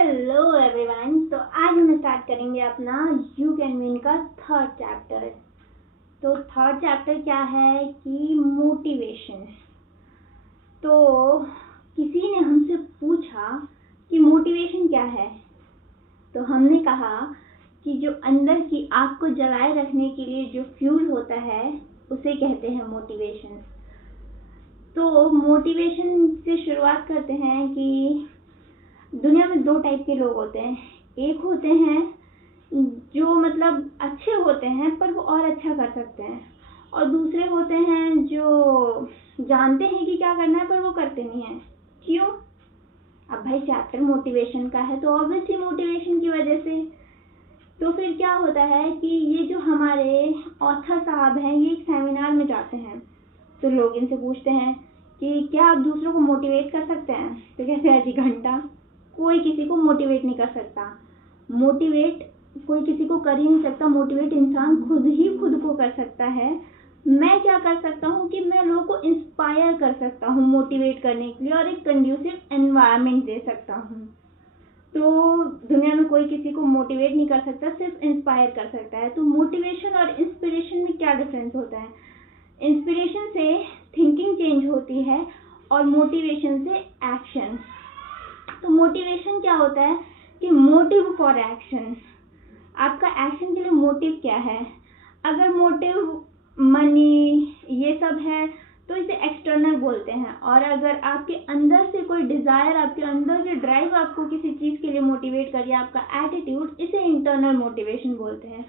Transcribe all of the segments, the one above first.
Hello everyone. तो आज हम स्टार्ट करेंगे अपना यू कैन विन का थर्ड चैप्टर। तो थर्ड चैप्टर क्या है कि मोटिवेशन। तो किसी ने हमसे पूछा कि मोटिवेशन क्या है, तो हमने कहा कि जो अंदर की आग को जलाए रखने के लिए जो फ्यूल होता है उसे कहते हैं मोटिवेशन। तो मोटिवेशन से शुरुआत करते हैं कि दुनिया में दो टाइप के लोग होते हैं। एक होते हैं जो मतलब अच्छे होते हैं पर वो और अच्छा कर सकते हैं, और दूसरे होते हैं जो जानते हैं कि क्या करना है पर वो करते नहीं हैं। क्यों? अब भाई चैप्टर मोटिवेशन का है तो ऑब्वियसली मोटिवेशन की वजह से। तो फिर क्या होता है कि ये जो हमारे ऑथर साहब हैं ये एक सेमिनार में जाते हैं, तो लोग इनसे पूछते हैं कि क्या आप दूसरों को मोटिवेट कर सकते हैं? तो कहते हैं जी घंटा। कोई किसी को मोटिवेट नहीं कर सकता। मोटिवेट कोई किसी को कर ही नहीं सकता। मोटिवेट इंसान खुद ही खुद को कर सकता है। मैं क्या कर सकता हूँ कि मैं लोगों को इंस्पायर कर सकता हूँ मोटिवेट करने के लिए, और एक कंड्यूसिव एनवायरनमेंट दे सकता हूँ। तो दुनिया में कोई किसी को मोटिवेट नहीं कर सकता, सिर्फ इंस्पायर कर सकता है। तो मोटिवेशन और इंस्पिरेशन में क्या डिफरेंस होता है? इंस्पिरेशन से थिंकिंग चेंज होती है और मोटिवेशन से एक्शन। तो मोटिवेशन क्या होता है कि मोटिव फॉर एक्शन। आपका एक्शन के लिए मोटिव क्या है? अगर मोटिव मनी ये सब है तो इसे एक्सटर्नल बोलते हैं, और अगर आपके अंदर से कोई डिजायर, आपके अंदर जो ड्राइव आपको किसी चीज के लिए मोटिवेट करिए, आपका एटीट्यूड, इसे इंटरनल मोटिवेशन बोलते हैं।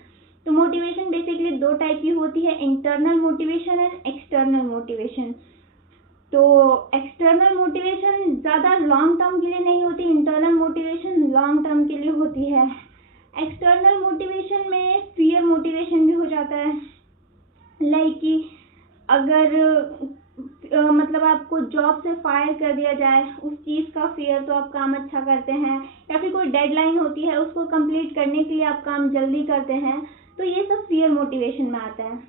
तो मोटिवेशन बेसिकली दो टाइप की होती है, internal motivation and external motivation. तो एक्सटर्नल मोटिवेशन ज़्यादा लॉन्ग टर्म के लिए नहीं होती, इंटरनल मोटिवेशन लॉन्ग टर्म के लिए होती है। एक्सटर्नल मोटिवेशन में फियर मोटिवेशन भी हो जाता है, लाइक कि अगर मतलब आपको जॉब से फायर कर दिया जाए, उस चीज़ का फियर, तो आप काम अच्छा करते हैं, या फिर कोई डेडलाइन होती है उसको कंप्लीट करने के लिए आप काम जल्दी करते हैं, तो ये सब फियर मोटिवेशन में आता है।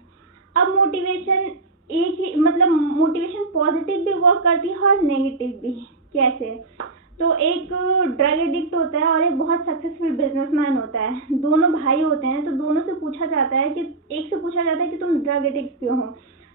अब मोटिवेशन एक ही मतलब मोटिवेशन पॉजिटिव भी वर्क करती है और नेगेटिव भी। कैसे? तो एक ड्रग एडिक्ट होता है और एक बहुत सक्सेसफुल बिजनेसमैन होता है। दोनों भाई होते हैं, तो दोनों से पूछा जाता है कि एक से पूछा जाता है कि तुम ड्रग एडिक्ट क्यों हो?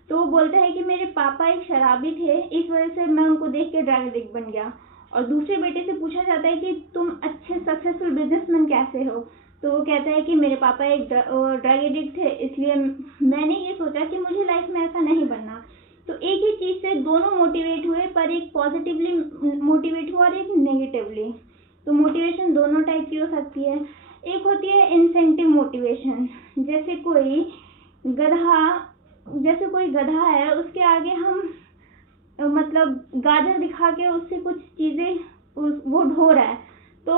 तो वो बोलता है कि मेरे पापा एक शराबी थे, इस वजह से मैं उनको देख के ड्रग एडिक्ट बन गया। और दूसरे बेटे से पूछा जाता है कि तुम अच्छे सक्सेसफुल बिजनेसमैन कैसे हो? तो वो कहता है कि मेरे पापा एक ड्रग एडिक्ट थे, इसलिए मैंने ये सोचा कि मुझे लाइफ में ऐसा नहीं बनना। तो एक ही चीज़ से दोनों मोटिवेट हुए, पर एक पॉजिटिवली मोटिवेट हुआ और एक नेगेटिवली। तो मोटिवेशन दोनों टाइप की हो सकती है। एक होती है इंसेंटिव मोटिवेशन। जैसे कोई गधा है, उसके आगे हम मतलब गाजर दिखा के उससे कुछ चीज़ें वो ढो रहा है, तो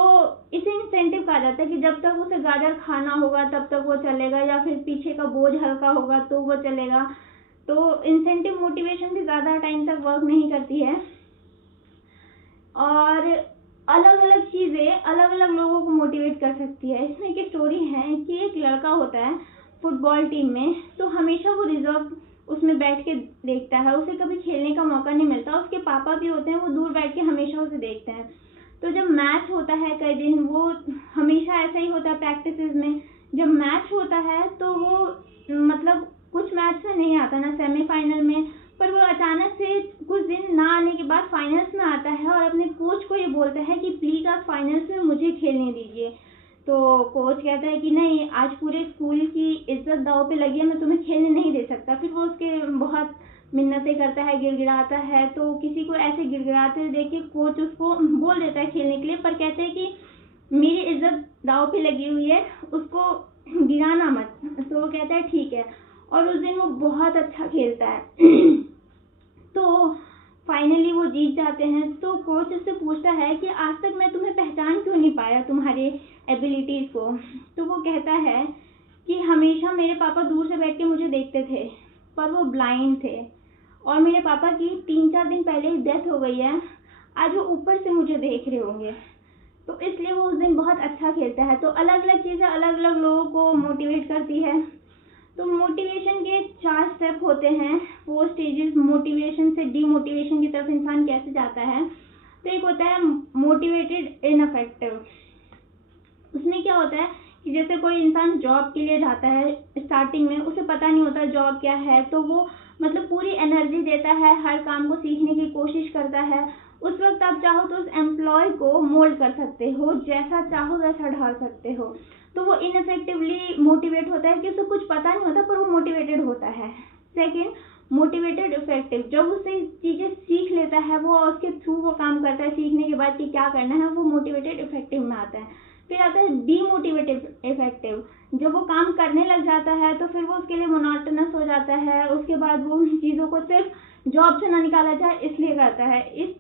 इसे इंसेंटिव कहा जाता है कि जब तक उसे गाजर खाना होगा तब तक वो चलेगा, या फिर पीछे का बोझ हल्का होगा तो वो चलेगा। तो इंसेंटिव मोटिवेशन भी ज़्यादा टाइम तक वर्क नहीं करती है। और अलग अलग चीज़ें अलग अलग लोगों को मोटिवेट कर सकती है। इसमें एक स्टोरी है कि एक लड़का होता है फुटबॉल टीम में, तो हमेशा वो रिजर्व उसमें बैठ के देखता है, उसे कभी खेलने का मौका नहीं मिलता। उसके पापा भी होते हैं, वो दूर बैठ के हमेशा उसे देखते हैं। तो जब मैच होता है कई दिन, वो हमेशा ऐसा ही होता है प्रैक्टिसेस में, जब मैच होता है तो वो मतलब कुछ मैच में नहीं आता ना सेमीफाइनल में, पर वो अचानक से कुछ दिन ना आने के बाद फाइनल्स में आता है और अपने कोच को ये बोलता है कि प्लीज़ आप फाइनल्स में मुझे खेलने दीजिए। तो कोच कहता है कि नहीं, आज पूरे स्कूल की इज्जत दांव पे लगी है, मैं तुम्हें खेलने नहीं दे सकता। फिर वो उसके बहुत मिन्नतें करता है, गिड़गिड़ाता है। तो किसी को ऐसे गिड़गिड़ाते देख के कोच उसको बोल देता है खेलने के लिए, पर कहते हैं कि मेरी इज्जत दांव पे लगी हुई है, उसको गिराना मत। तो वो कहता है ठीक है, और उस दिन वो बहुत अच्छा खेलता है। तो फाइनली वो जीत जाते हैं। तो कोच उससे पूछता है कि आज तक मैं तुम्हें पहचान क्यों नहीं पाया, तुम्हारे एबिलिटीज़ को? तो वो कहता है कि हमेशा मेरे पापा दूर से बैठ के मुझे देखते थे, पर वो ब्लाइंड थे, और मेरे पापा की 3-4 दिन पहले ही डेथ हो गई है, आज वो ऊपर से मुझे देख रहे होंगे। तो इसलिए वो उस दिन बहुत अच्छा खेलता है। तो अलग अलग चीज़ें अलग अलग लोगों को मोटिवेट करती है। तो मोटिवेशन के 4 स्टेप होते हैं, 4 स्टेजेस। मोटिवेशन से डीमोटिवेशन की तरफ इंसान कैसे जाता है? तो एक होता है मोटिवेटेड इनफेक्टिव। उसमें क्या होता है कि जैसे कोई इंसान जॉब के लिए जाता है, स्टार्टिंग में उसे पता नहीं होता जॉब क्या है, तो वो मतलब पूरी एनर्जी देता है, हर काम को सीखने की कोशिश करता है। उस वक्त आप चाहो तो उस एम्प्लॉय को मोल्ड कर सकते हो, जैसा चाहो वैसा ढाल सकते हो। तो वो इनफेक्टिवली मोटिवेट होता है कि उसे कुछ पता नहीं होता पर वो मोटिवेटेड होता है। सेकेंड, मोटिवेटेड इफेक्टिव, जब उससे चीजें सीख लेता है वो और उसके थ्रू वो काम करता है सीखने के बाद कि क्या करना है, वो मोटिवेटेड इफेक्टिव में आता है। फिर आता है डीमोटिवेटेड इफेक्टिव, जब वो काम करने लग जाता है तो फिर वो उसके लिए मोनोटोनस हो जाता है, उसके बाद वो उन चीज़ों को सिर्फ जॉब से ना निकाला जाए इसलिए करता है। इस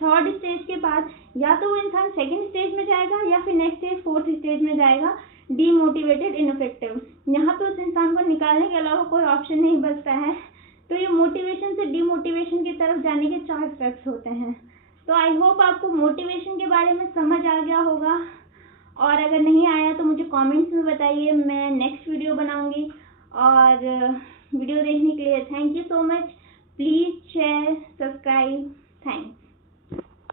थर्ड स्टेज के बाद या तो वो इंसान सेकंड स्टेज में जाएगा या फिर नेक्स्ट स्टेज फोर्थ स्टेज में जाएगा, डीमोटिवेटेड इनफेक्टिव। यहाँ पे उस इंसान को निकालने के अलावा कोई ऑप्शन नहीं बचता है। तो ये मोटिवेशन से डीमोटिवेशन की तरफ जाने के 4 स्टेप्स होते हैं। तो आई होप आपको मोटिवेशन के बारे में समझ आ गया होगा, और अगर नहीं आया तो मुझे कमेंट्स में बताइए, मैं नेक्स्ट वीडियो बनाऊंगी। और वीडियो देखने के लिए थैंक यू सो मच।